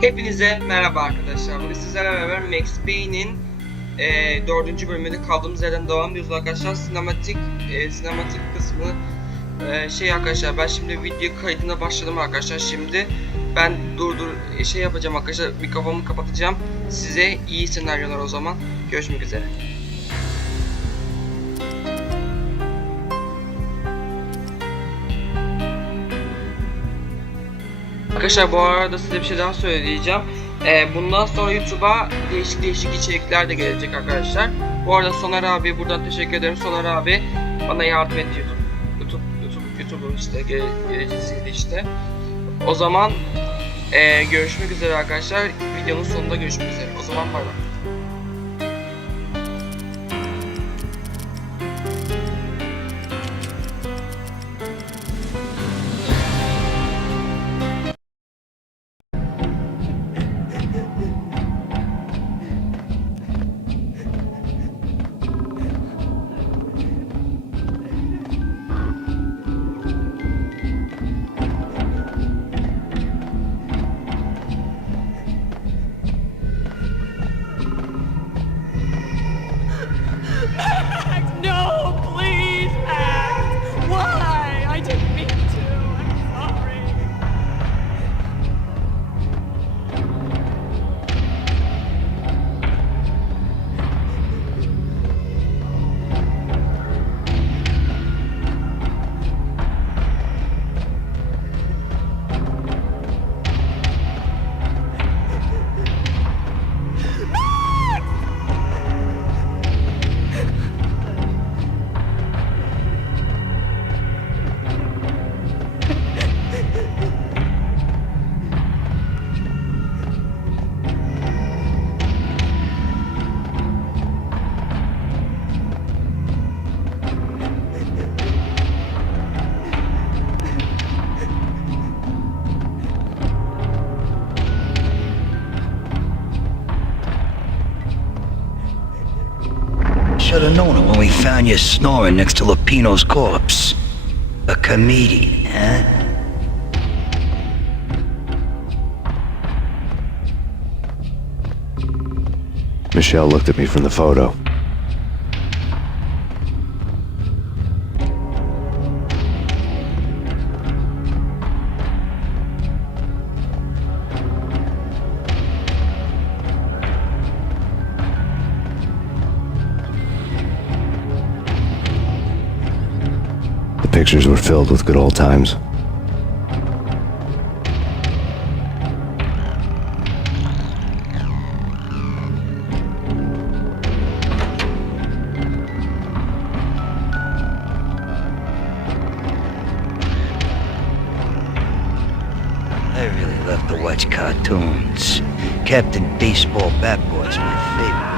Hepinize merhaba arkadaşlar. Bugün sizlerle beraber Payne'in 4. bölümünde kaldığımız yerden devam ediyoruz arkadaşlar. Sinematik kısmı arkadaşlar, ben şimdi video kaydına başladım arkadaşlar. Şimdi ben yapacağım arkadaşlar, mikrofonumu kapatacağım. Size iyi senaryolar o zaman. Görüşmek üzere. Arkadaşlar, bu arada size bir şey daha söyleyeceğim. Bundan sonra YouTube'a değişik içerikler de gelecek arkadaşlar. Bu arada Soner abi, buradan teşekkür ederim. Soner abi bana yardım etti YouTube'un işte geleceğiz işte. O zaman görüşmek üzere arkadaşlar. Videonun sonunda görüşmek üzere. O zaman bay bay. Should have known it when we found you snoring next to Lupino's corpse. A comedian, huh? Michelle looked at me from the photo. The pictures were filled with good old times. I really love to watch cartoons. Captain Baseball Bat Boy's my favorite.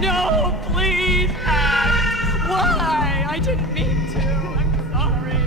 No, please act. Why? I didn't mean to. I'm sorry.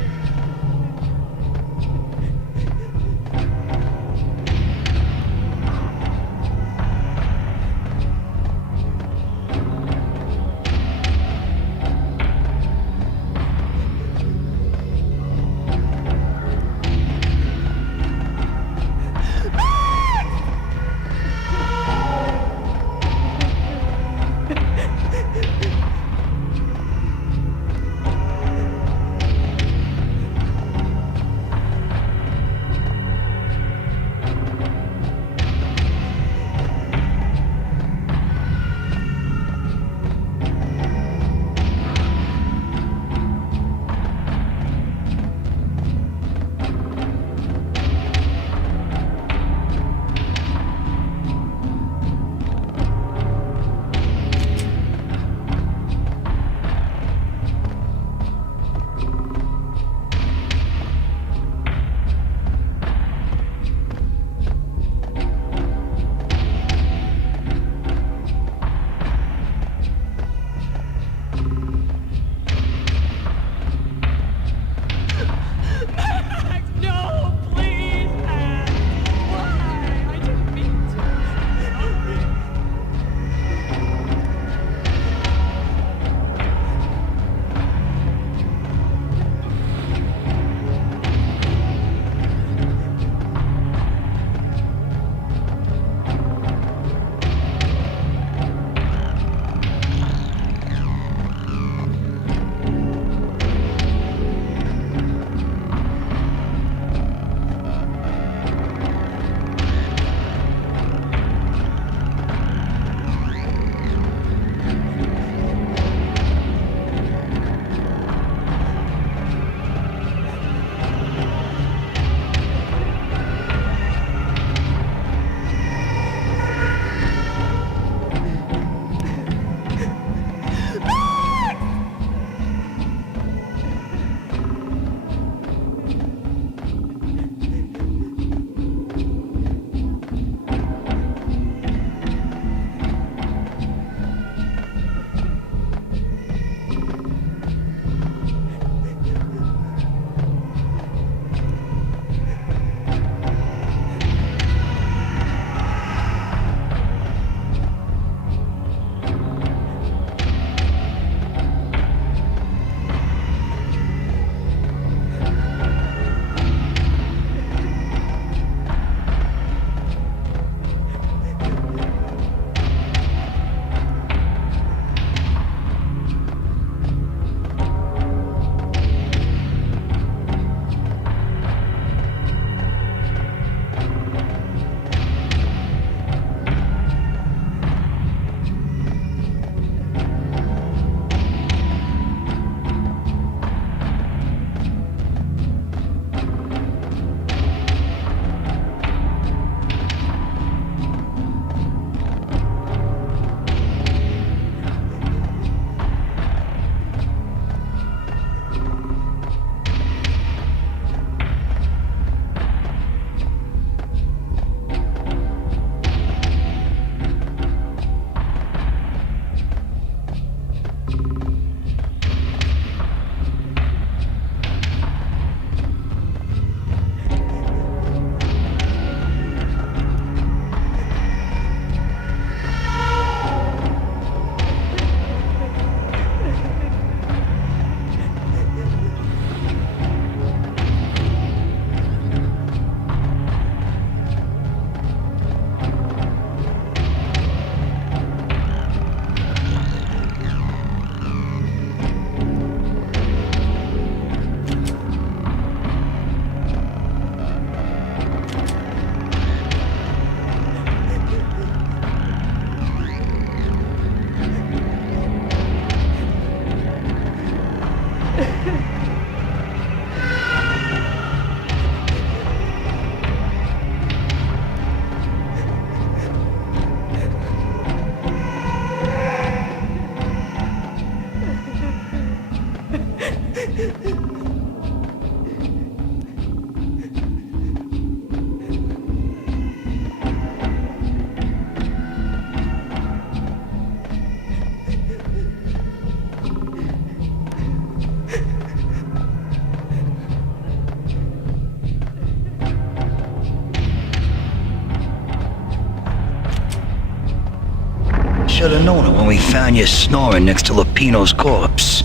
should have known it when we found you snoring next to Lupino's corpse.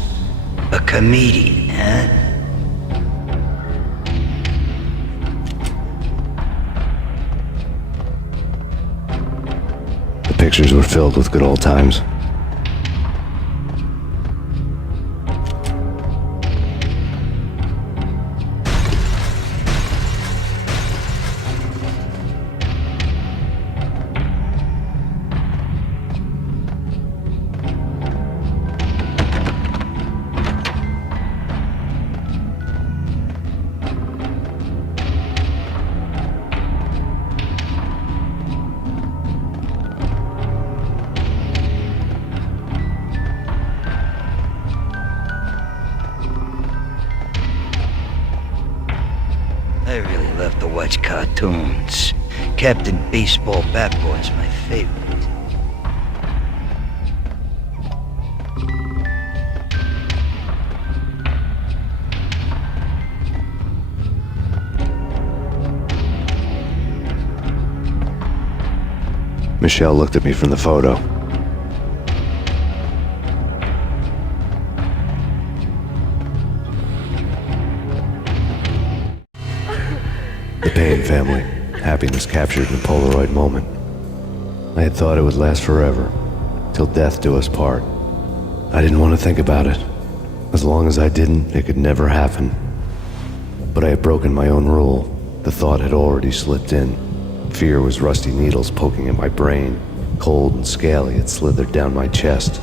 A comedian, huh? The pictures were filled with good old times. I really love to watch cartoons. Captain Baseball Bat Boy's my favorite. Michelle looked at me from the photo. The Payne family. Happiness captured in a Polaroid moment. I had thought it would last forever, till death do us part. I didn't want to think about it. As long as I didn't, it could never happen. But I had broken my own rule. The thought had already slipped in. Fear was rusty needles poking at my brain. Cold and scaly, it slithered down my chest.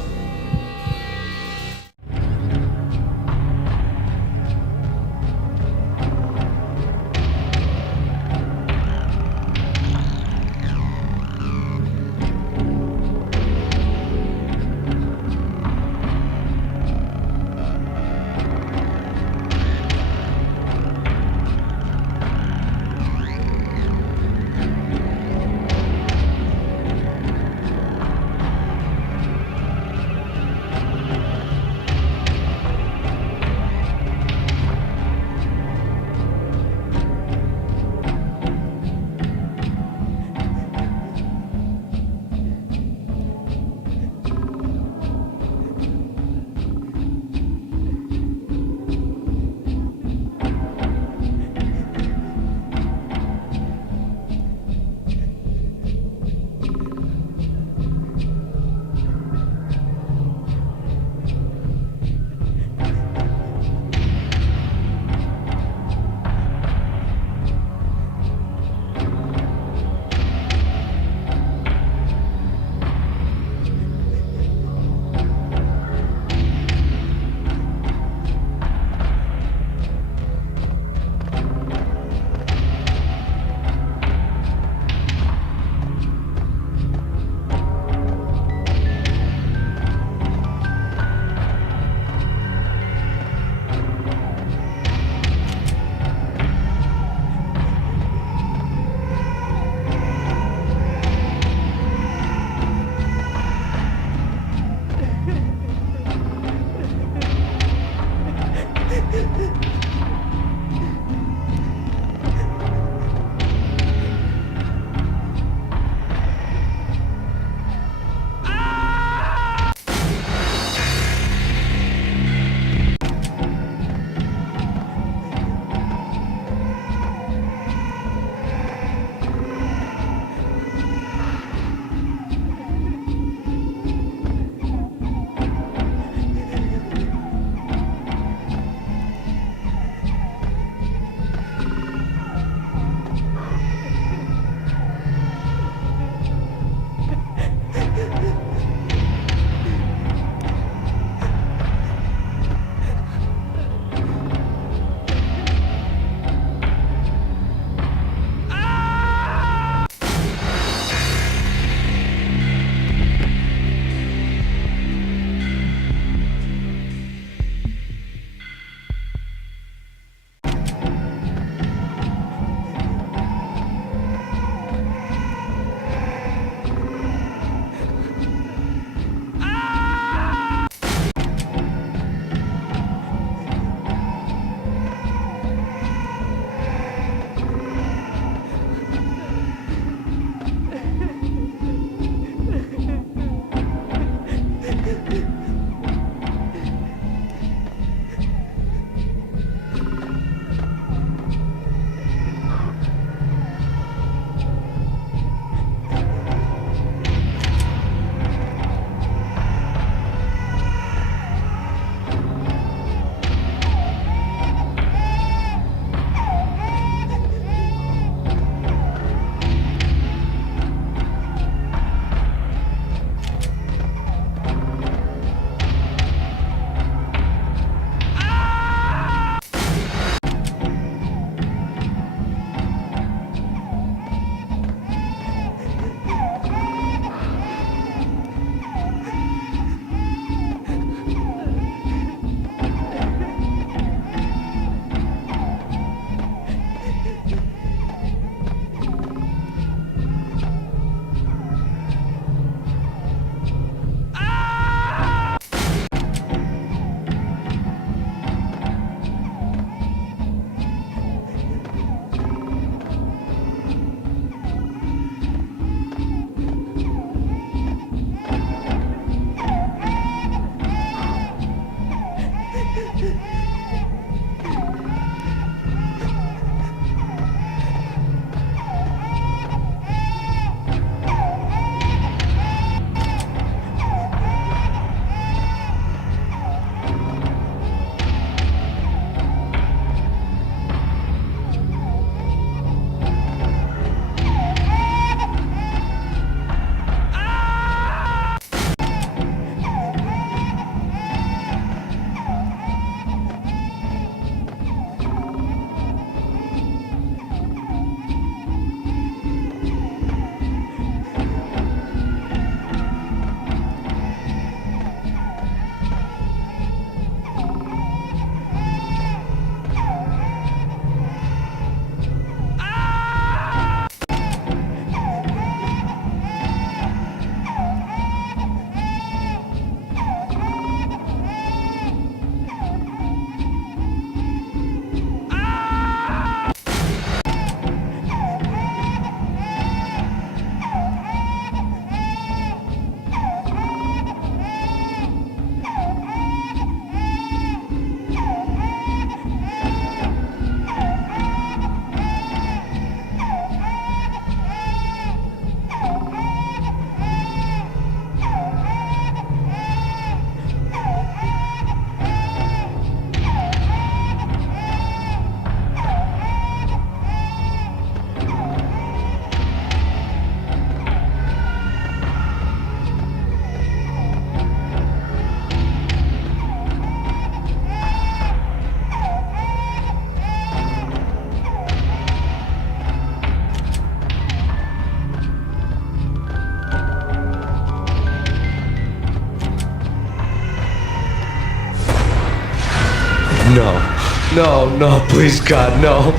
No, please, God, no.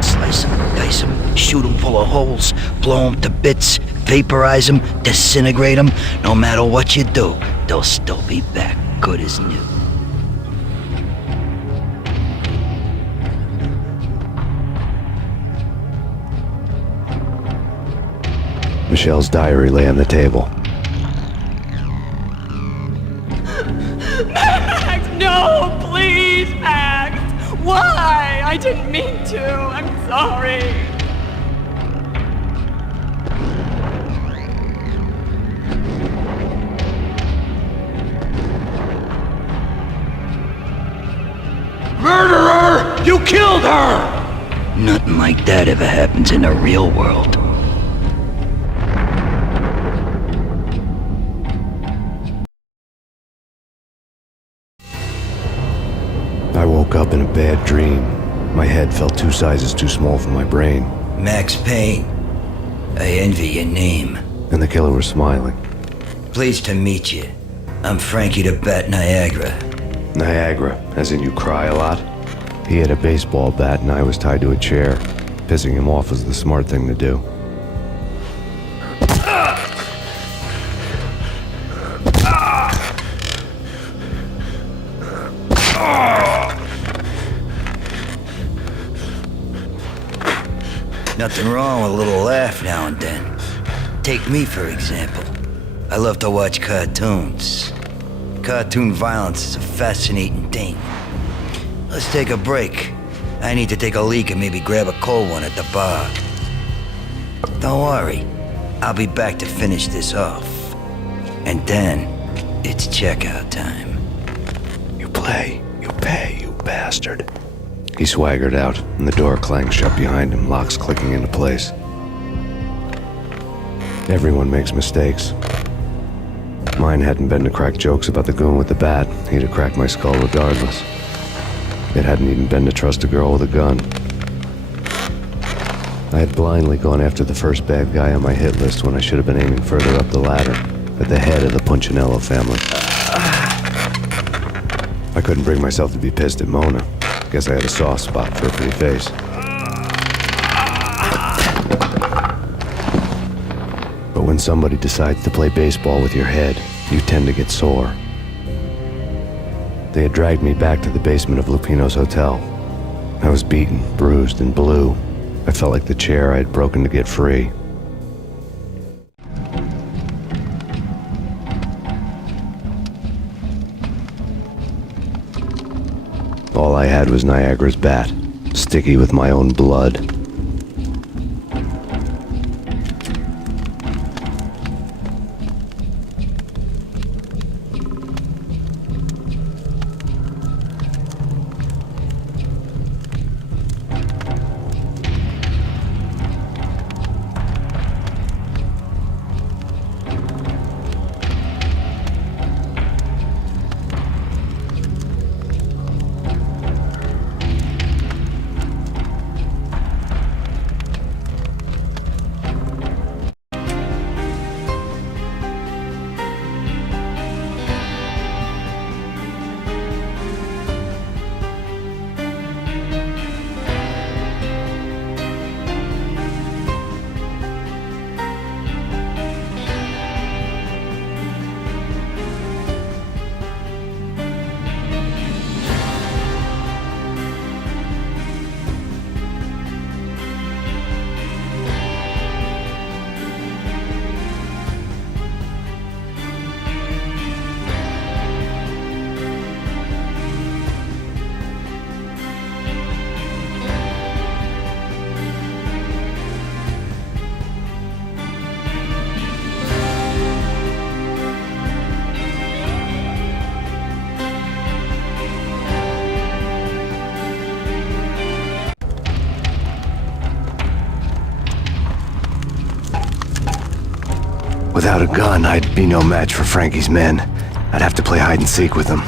Slice 'em, dice 'em, shoot 'em full of holes, blow 'em to bits, vaporize 'em, disintegrate 'em. No matter what you do, they'll still be back good as new. Michelle's diary lay on the table. Max, no, please, Max. Why? I didn't mean to. I'm sorry. Murderer! You killed her! Nothing like that ever happens in the real world. I woke up in a bad dream. My head felt 2 sizes too small for my brain, Max Payne. I envy your name. and the killer was smiling. Pleased to meet you. I'm Frankie the Bat Niagara. Niagara, as in you cry a lot. He had a baseball bat and I was tied to a chair. Pissing him off was the smart thing to do. Nothing wrong with a little laugh now and then. Take me, for example. I love to watch cartoons. Cartoon violence is a fascinating thing. Let's take a break. I need to take a leak and maybe grab a cold one at the bar. Don't worry. I'll be back to finish this off. And then, it's checkout time. You play, you pay, you bastard. He swaggered out, and the door clanged shut behind him, locks clicking into place. Everyone makes mistakes. Mine hadn't been to crack jokes about the goon with the bat. He'd have cracked my skull regardless. It hadn't even been to trust a girl with a gun. I had blindly gone after the first bad guy on my hit list when I should have been aiming further up the ladder, at the head of the Punchinello family. I couldn't bring myself to be pissed at Mona. Guess I had a soft spot for a pretty face. But when somebody decides to play baseball with your head, you tend to get sore. They had dragged me back to the basement of Lupino's hotel. I was beaten, bruised, and blue. I felt like the chair I had broken to get free. All I had was Niagara's bat, sticky with my own blood. Without a gun, I'd be no match for Frankie's men. I'd have to play hide and seek with them.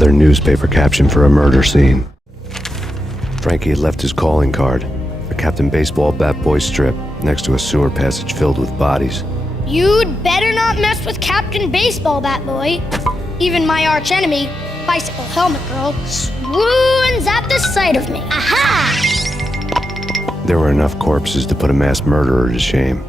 another newspaper caption for a murder scene. Frankie had left his calling card, a Captain Baseball bat boy strip, next to a sewer passage filled with bodies. You'd better not mess with Captain Baseball Bat Boy. Even my arch enemy, Bicycle Helmet Girl, swoons at the sight of me. Aha! There were enough corpses to put a mass murderer to shame.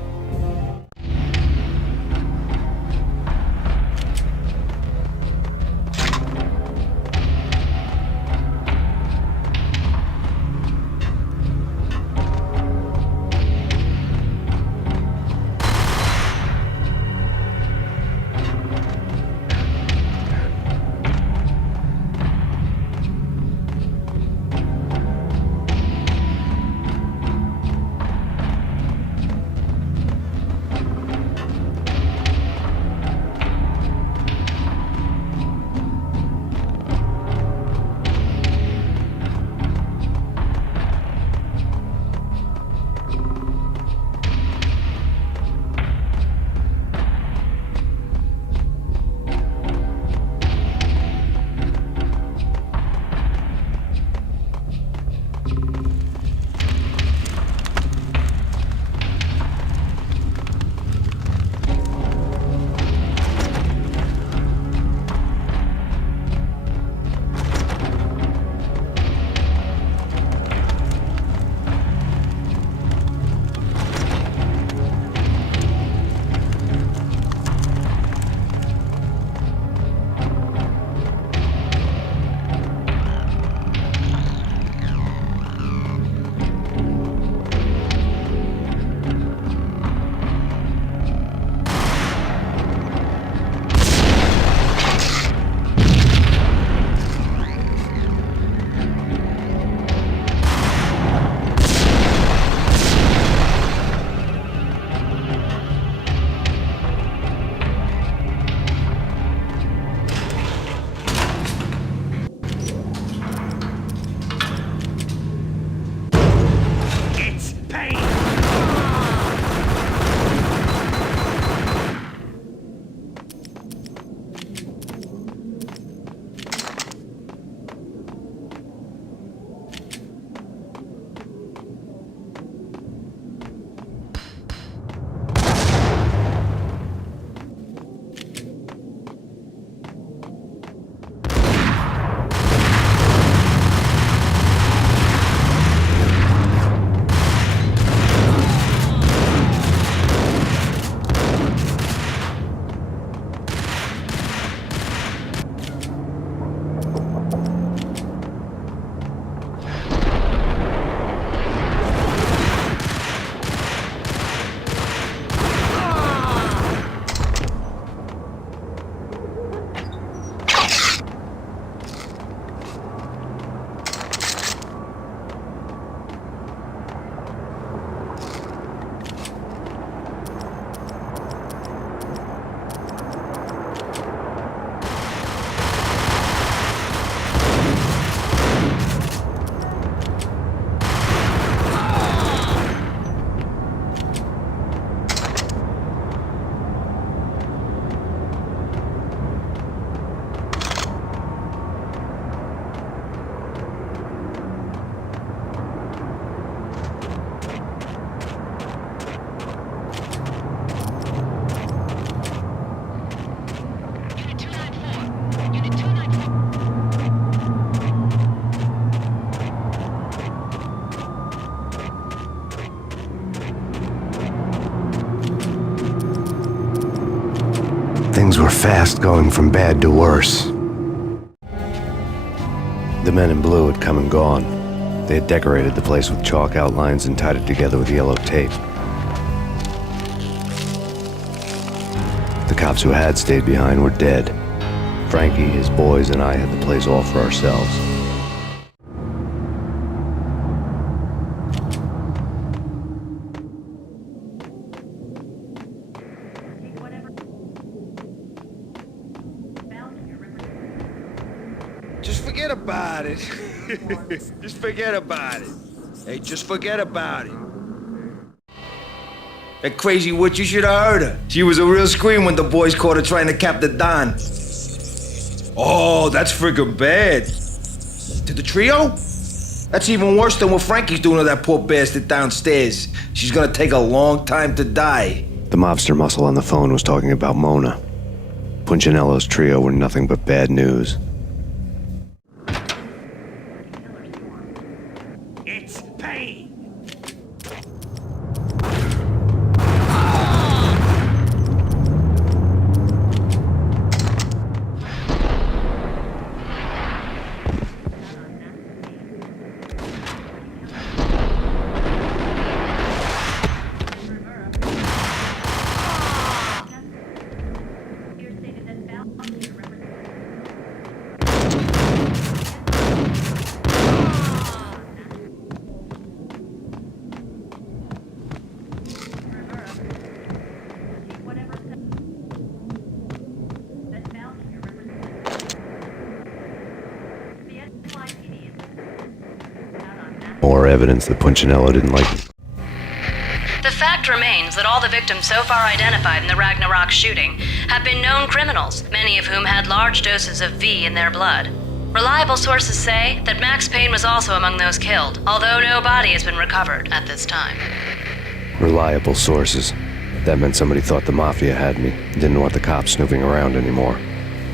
Things were fast going from bad to worse. The men in blue had come and gone. They had decorated the place with chalk outlines and tied it together with yellow tape. The cops who had stayed behind were dead. Frankie, his boys, and I had the place all for ourselves. Just forget about it. Just forget about it. Hey, just forget about it. That crazy witch, you should have heard her. She was a real scream when the boys caught her trying to cap the Don. Oh, that's friggin' bad. To the trio? That's even worse than what Frankie's doing to that poor bastard downstairs. She's gonna take a long time to die. The mobster muscle on the phone was talking about Mona. Punchinello's trio were nothing but bad news. It's Payne. More evidence that Punchinello didn't like it. The fact remains that all the victims so far identified in the Ragnarok shooting have been known criminals, many of whom had large doses of V in their blood. Reliable sources say that Max Payne was also among those killed, although no body has been recovered at this time. Reliable sources. That meant somebody thought the Mafia had me, didn't want the cops snooping around anymore.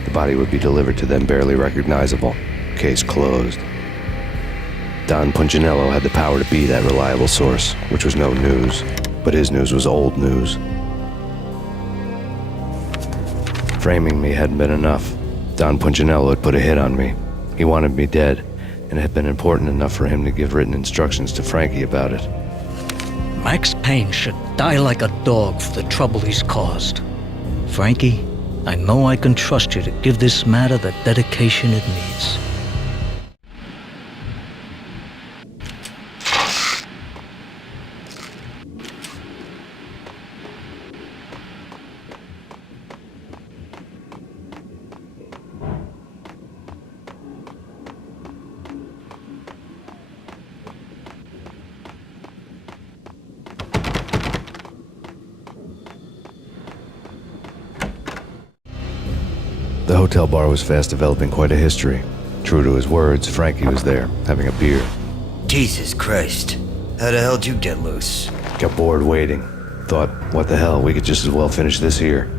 The body would be delivered to them barely recognizable. Case closed. Don Punchinello had the power to be that reliable source, which was no news, but his news was old news. Framing me hadn't been enough. Don Punchinello had put a hit on me. He wanted me dead, and it had been important enough for him to give written instructions to Frankie about it. Max Payne should die like a dog for the trouble he's caused. Frankie, I know I can trust you to give this matter the dedication it needs. The hotel bar was fast developing quite a history. True to his words, Frankie was there, having a beer. Jesus Christ. How the hell did you get loose? Got bored waiting. Thought, what the hell, we could just as well finish this here.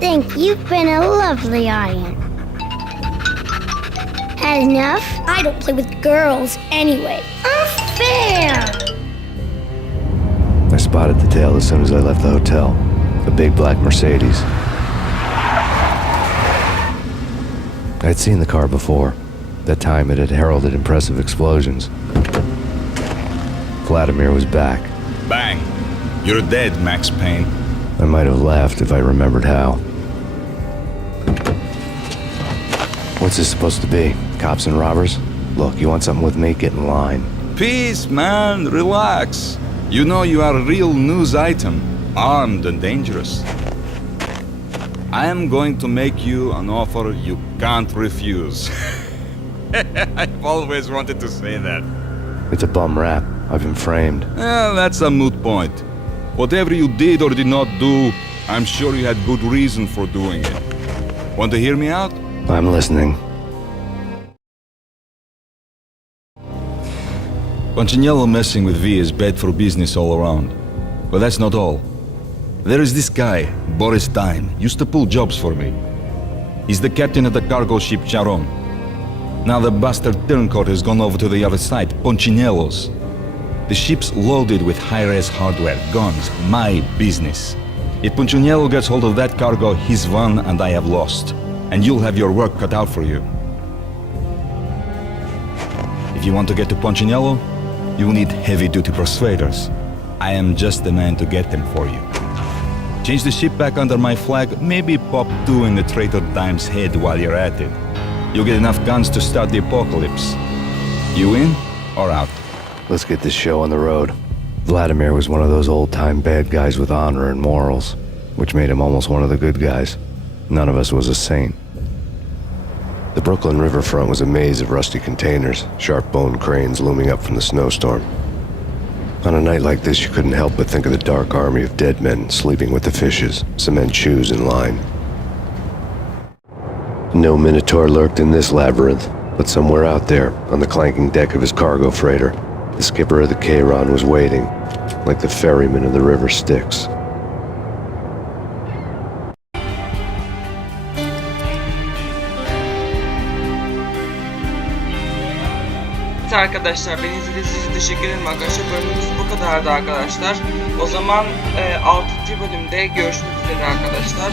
Thank you. You've been a lovely audience. Had enough? I don't play with girls anyway. Unfair! I spotted the tail as soon as I left the hotel. A big black Mercedes. I'd seen the car before. That time it had heralded impressive explosions. Vladimir was back. Bang! You're dead, Max Payne. I might have laughed if I remembered how. What's this supposed to be? Cops and robbers? Look, you want something with me? Get in line. Peace, man, relax. You know you are a real news item, armed and dangerous. I am going to make you an offer you can't refuse. I've always wanted to say that. It's a bum rap. I've been framed. That's a moot point. Whatever you did or did not do, I'm sure you had good reason for doing it. Want to hear me out? I'm listening. Punchinello messing with V is bad for business all around. But that's not all. There is this guy, Boris Time, used to pull jobs for me. He's the captain of the cargo ship Charon. Now the bastard turncoat has gone over to the other side, Punchinello's. The ship's loaded with high-res hardware, guns, my business. If Punchinello gets hold of that cargo, he's won and I have lost. And you'll have your work cut out for you. If you want to get to Punchinello, you'll need heavy-duty persuaders. I am just the man to get them for you. Change the ship back under my flag, maybe pop 2 in the traitor Dime's head while you're at it. You'll get enough guns to start the apocalypse. You in or out? Let's get this show on the road. Vladimir was one of those old-time bad guys with honor and morals, which made him almost one of the good guys. None of us was a saint. The Brooklyn riverfront was a maze of rusty containers, sharp-boned cranes looming up from the snowstorm. On a night like this, you couldn't help but think of the dark army of dead men sleeping with the fishes, cement shoes in line. No Minotaur lurked in this labyrinth, but somewhere out there, on the clanking deck of his cargo freighter, the skipper of the Chiron was waiting, like the ferryman of the river Styx. Evet arkadaşlar, beni izlediğiniz için teşekkür ederim arkadaşlar. Bölümümüz bu kadardı arkadaşlar. O zaman 6. bölümde görüşmek üzere arkadaşlar.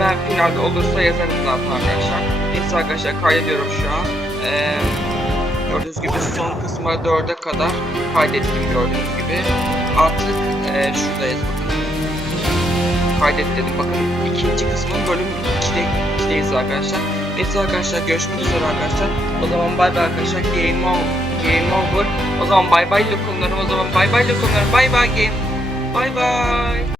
Ben finalde olursa yazarım zaten arkadaşlar. Neyse arkadaşlar, kaydediyorum şu an. Gördüğünüz gibi son kısma 4'e kadar kaydettim gördüğünüz gibi. Artık şuradayız bakın. Kaydet dedim bakın. İkinci kısmın bölüm 2'deyiz arkadaşlar. Neyse arkadaşlar, görüşmek üzere arkadaşlar. O zaman bay bay arkadaşlar. Game over. O zaman bay bay lokumlarım. O zaman bay bay lokumlarım. Bay bay game. Bay bay.